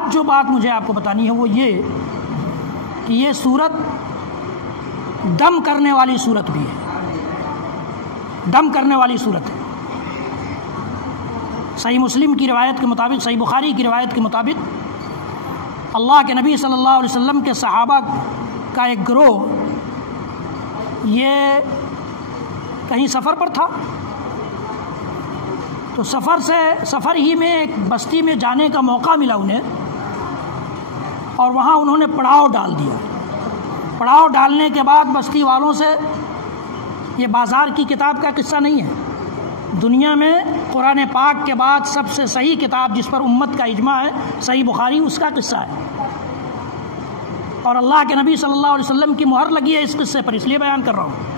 آج جو بات مجھے آپ کو بتانی ہے وہ یہ کہ یہ سورت دم کرنے والی سورت بھی ہے، دم کرنے والی سورت ہے۔ صحیح مسلم کی روایت کے مطابق، صحیح بخاری کی روایت کے مطابق اللہ کے نبی صلی اللہ علیہ وسلم کے صحابہ کا ایک گروہ یہ کہیں سفر پر تھا، تو سفر ہی میں ایک بستی میں جانے کا موقع ملا انہیں، اور وہاں انہوں نے پڑاؤ ڈال دیا۔ پڑاؤ ڈالنے کے بعد بستی والوں سے، یہ بازار کی کتاب کا قصہ نہیں ہے، دنیا میں قرآن پاک کے بعد سب سے صحیح کتاب جس پر امت کا اجماع ہے صحیح بخاری، اس کا قصہ ہے، اور اللہ کے نبی صلی اللہ علیہ وسلم کی مہر لگی ہے اس قصے پر، اس لیے بیان کر رہا ہوں۔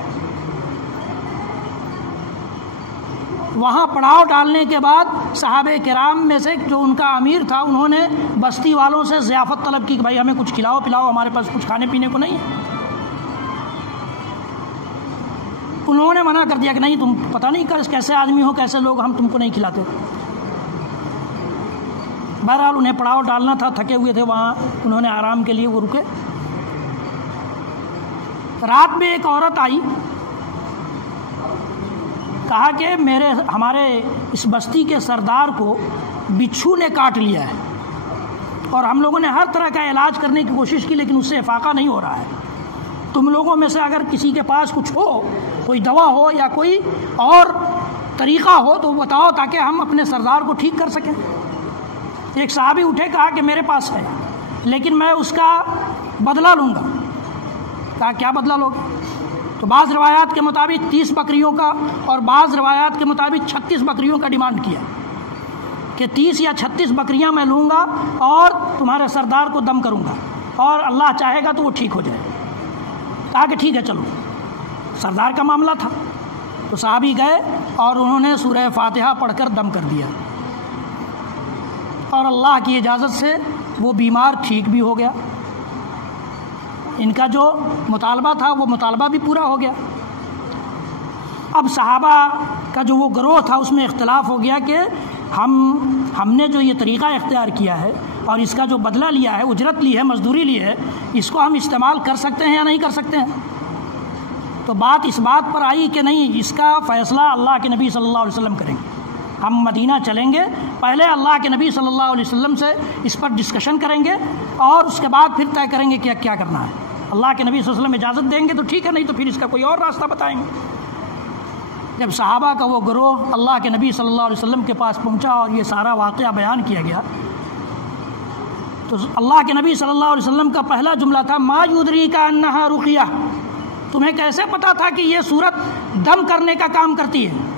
وہاں پڑاؤ ڈالنے کے بعد صحابہ کرام میں سے جو ان کا امیر تھا، انہوں نے بستی والوں سے ضیافت طلب کی کہ بھائی ہمیں کچھ کھلاؤ پلاؤ، ہمارے پاس کچھ کھانے پینے کو نہیں ہے۔ انہوں نے منع کر دیا کہ نہیں، تم پتہ نہیں کیسے آدمی ہو، کیسے لوگ، ہم تم کو نہیں کھلاتے۔ بہرحال انہیں پڑاؤ ڈالنا تھا، تھکے ہوئے تھے، وہاں انہوں نے آرام کے لیے وہ رکے۔ رات میں ایک عورت آئی، کہا کہ ہمارے اس بستی کے سردار کو بچھو نے کاٹ لیا ہے، اور ہم لوگوں نے ہر طرح کا علاج کرنے کی کوشش کی لیکن اس سے افاقہ نہیں ہو رہا ہے۔ تم لوگوں میں سے اگر کسی کے پاس کچھ ہو، کوئی دوا ہو یا کوئی اور طریقہ ہو تو بتاؤ تاکہ ہم اپنے سردار کو ٹھیک کر سکیں۔ ایک صحابی اٹھے، کہا کہ میرے پاس ہے لیکن میں اس کا بدلہ لوں گا۔ کہا کیا بدلہ لوگے؟ تو بعض روایات کے مطابق 30 بکریوں کا اور بعض روایات کے مطابق 36 بکریوں کا ڈیمانڈ کیا کہ 30 یا 36 بکریاں میں لوں گا اور تمہارے سردار کو دم کروں گا، اور اللہ چاہے گا تو وہ ٹھیک ہو جائے۔ کہا کہ ٹھیک ہے چلو۔ سردار کا معاملہ تھا تو صحابی گئے اور انہوں نے سورہ فاتحہ پڑھ کر دم کر دیا، اور اللہ کی اجازت سے وہ بیمار ٹھیک بھی ہو گیا۔ ان کا جو مطالبہ تھا وہ مطالبہ بھی پورا ہو گیا۔ اب صحابہ کا جو وہ گروہ تھا اس میں اختلاف ہو گیا کہ ہم نے جو یہ طریقہ اختیار کیا ہے اور اس کا جو بدلہ لیا ہے، اجرت لی ہے، مزدوری لی ہے، اس کو ہم استعمال کر سکتے ہیں یا نہیں کر سکتے ہیں؟ تو بات اس بات پر آئی کہ نہیں، اس کا فیصلہ اللہ کے نبی صلی اللہ علیہ وسلم کریں گے۔ ہم مدینہ چلیں گے، پہلے اللہ کے نبی صلی اللہ علیہ وسلم سے اس پر ڈسکشن کریں گے اور اس کے بعد پھر طے کریں گے کہ کیا کرنا ہے۔ اللہ کے نبی صلی اللہ علیہ وسلم اجازت دیں گے تو ٹھیک ہے، نہیں تو پھر اس کا کوئی اور راستہ بتائیں گے۔ جب صحابہ کا وہ گروہ اللہ کے نبی صلی اللہ علیہ وسلم کے پاس پہنچا اور یہ سارا واقعہ بیان کیا گیا تو اللہ کے نبی صلی اللہ علیہ وسلم کا پہلا جملہ تھا ما یدریک انہا رقیہ، تمہیں کیسے پتا تھا کہ یہ سورت دم کرنے کا کام کرتی ہے؟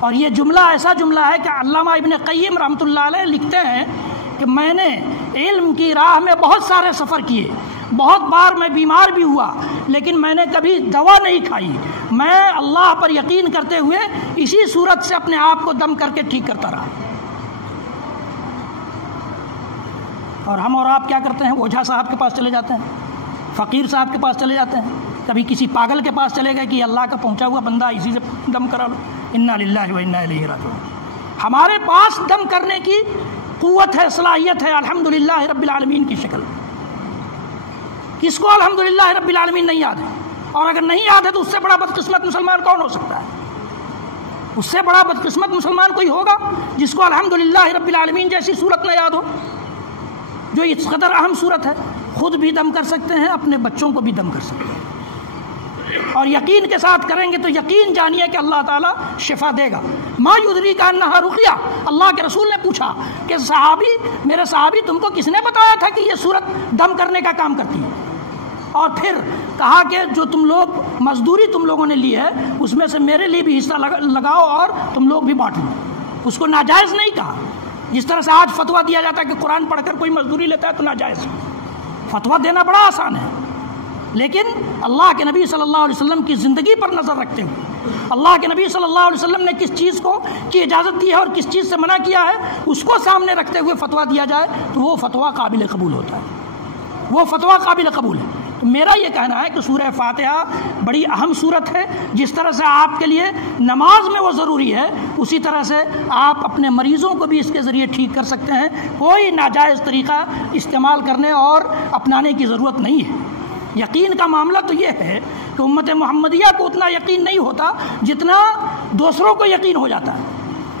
اور یہ جملہ ایسا جملہ ہے کہ علامہ ابن قیم رحمۃ اللہ علیہ لکھتے ہیں کہ میں نے علم کی راہ میں بہت سارے سفر کیے، بہت بار میں بیمار بھی ہوا لیکن میں نے کبھی دوا نہیں کھائی، میں اللہ پر یقین کرتے ہوئے اسی صورت سے اپنے آپ کو دم کر کے ٹھیک کرتا رہا۔ اور ہم اور آپ کیا کرتے ہیں؟ اوجھا صاحب کے پاس چلے جاتے ہیں، فقیر صاحب کے پاس چلے جاتے ہیں، کبھی کسی پاگل کے پاس چلے گئے کہ اللہ کا پہنچا ہوا بندہ اسی سے دم کرا لو، انا للہ و انا الیہ راجعون۔ ہمارے پاس دم کرنے کی قوت ہے، صلاحیت ہے، الحمدللہ رب العالمین کی شکل۔ کس کو الحمدللہ رب العالمین نہیں یاد ہے؟ اور اگر نہیں یاد ہے تو اس سے بڑا بدقسمت مسلمان کون ہو سکتا ہے؟ اس سے بڑا بدقسمت مسلمان کوئی ہوگا جس کو الحمدللہ رب العالمین جیسی صورت نہ یاد ہو، جو اس قدر اہم صورت ہے۔ خود بھی دم کر سکتے ہیں، اپنے بچوں کو بھی دم کر سکتے ہیں، اور یقین کے ساتھ کریں گے تو یقین جانیے کہ اللہ تعالیٰ شفا دے گا۔ ما یدریک انہا رقیہ، اللہ کے رسول نے پوچھا کہ میرے صحابی تم کو کس نے بتایا تھا کہ یہ صورت دم کرنے کا کام کرتی ہے؟ اور پھر کہا کہ جو تم لوگ مزدوری تم لوگوں نے لی ہے اس میں سے میرے لیے بھی حصہ لگاؤ اور تم لوگ بھی بانٹ لو۔ اس کو ناجائز نہیں کہا، جس طرح سے آج فتویٰ دیا جاتا ہے کہ قرآن پڑھ کر کوئی مزدوری لیتا ہے تو ناجائز۔ فتویٰ دینا بڑا آسان ہے، لیکن اللہ کے نبی صلی اللہ علیہ وسلم کی زندگی پر نظر رکھتے ہوئے، اللہ کے نبی صلی اللہ علیہ وسلم نے کس چیز کی اجازت دی ہے اور کس چیز سے منع کیا ہے اس کو سامنے رکھتے ہوئے فتویٰ دیا جائے تو وہ فتویٰ قابل قبول ہوتا ہے، وہ فتویٰ قابل قبول ہے۔ تو میرا یہ کہنا ہے کہ سورہ فاتحہ بڑی اہم سورت ہے. جس طرح سے آپ کے لیے نماز میں وہ ضروری ہے، اسی طرح سے آپ اپنے مریضوں کو بھی اس کے ذریعے ٹھیک کر سکتے ہیں. کوئی ناجائز طریقہ استعمال کرنے اور اپنانے کی ضرورت نہیں ہے. یقین کا معاملہ تو یہ ہے کہ امت محمدیہ کو اتنا یقین نہیں ہوتا جتنا دوسروں کو یقین ہو جاتا ہے.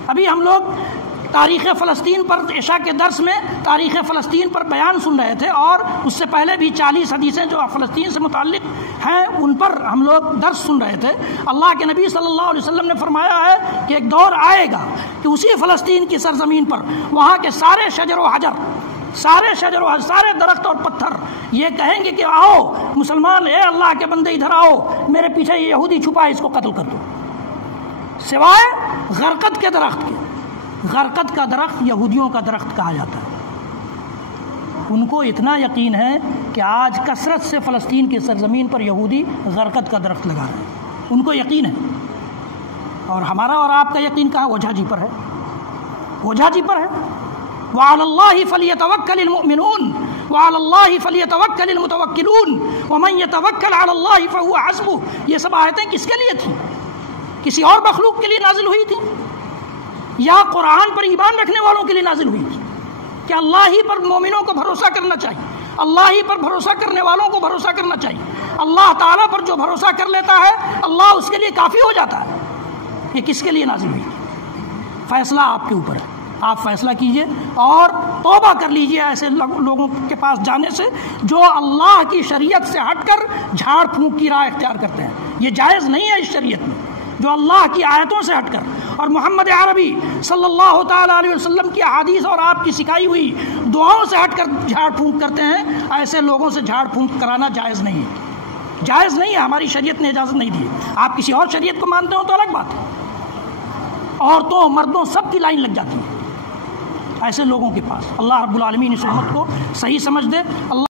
ابھی ہم لوگ تاریخ فلسطین پر عشاء کے درس میں تاریخ فلسطین پر بیان سن رہے تھے، اور اس سے پہلے بھی 40 حدیثیں جو فلسطین سے متعلق ہیں ان پر ہم لوگ درس سن رہے تھے. اللہ کے نبی صلی اللہ علیہ وسلم نے فرمایا ہے کہ ایک دور آئے گا کہ اسی فلسطین کی سرزمین پر وہاں کے سارے شجر و حجر، سارے درخت اور پتھر یہ کہیں گے کہ آؤ مسلمان، اے اللہ کے بندے ادھر آؤ، میرے پیچھے یہ یہودی چھپا ہے، اس کو قتل کر دو. سوائے غرقد کے درخت کے. غرقد کا درخت یہودیوں کا درخت کہا جاتا ہے. ان کو اتنا یقین ہے کہ آج کثرت سے فلسطین کی سرزمین پر یہودی غرقد کا درخت لگا رہے ہیں. ان کو یقین ہے. اور ہمارا اور آپ کا یقین کہاں؟ اوجھا جی پر ہے. اوجھا جی پر ہے. وعلى الله فليتوكل المؤمنون وعلى الله فليتوكل المتوكلون ومن يتوكل على الله فهو حسبه. یہ سب آیتیں کس کے لیے تھیں؟ کسی اور مخلوق کے لیے نازل ہوئی تھی یا قرآن پر ایمان رکھنے والوں کے لیے نازل ہوئی تھی؟ کہ اللہ ہی پر مومنوں کو بھروسہ کرنا چاہیے، اللہ ہی پر بھروسہ کرنے والوں کو بھروسہ کرنا چاہیے. اللہ تعالیٰ پر جو بھروسہ کر لیتا ہے اللہ اس کے لیے کافی ہو جاتا ہے. یہ کس کے لیے نازل ہوئی؟ فیصلہ آپ کے اوپر ہے. آپ فیصلہ کیجئے اور توبہ کر لیجئے ایسے لوگوں کے پاس جانے سے جو اللہ کی شریعت سے ہٹ کر جھاڑ پھونک کی راہ اختیار کرتے ہیں. یہ جائز نہیں ہے اس شریعت میں. جو اللہ کی آیتوں سے ہٹ کر اور محمد عربی صلی اللہ تعالیٰ علیہ وسلم کی احادیث اور آپ کی سکھائی ہوئی دعاؤں سے ہٹ کر جھاڑ پھونک کرتے ہیں، ایسے لوگوں سے جھاڑ پھونک کرانا جائز نہیں ہے. جائز نہیں ہے. ہماری شریعت نے اجازت نہیں دی. آپ کسی اور شریعت کو مانتے ہو تو الگ بات ہے. عورتوں مردوں سب کی لائن لگ جاتی ہے ایسے لوگوں کے پاس. اللہ رب العالمین اس امت کو صحیح سمجھ دے. اللہ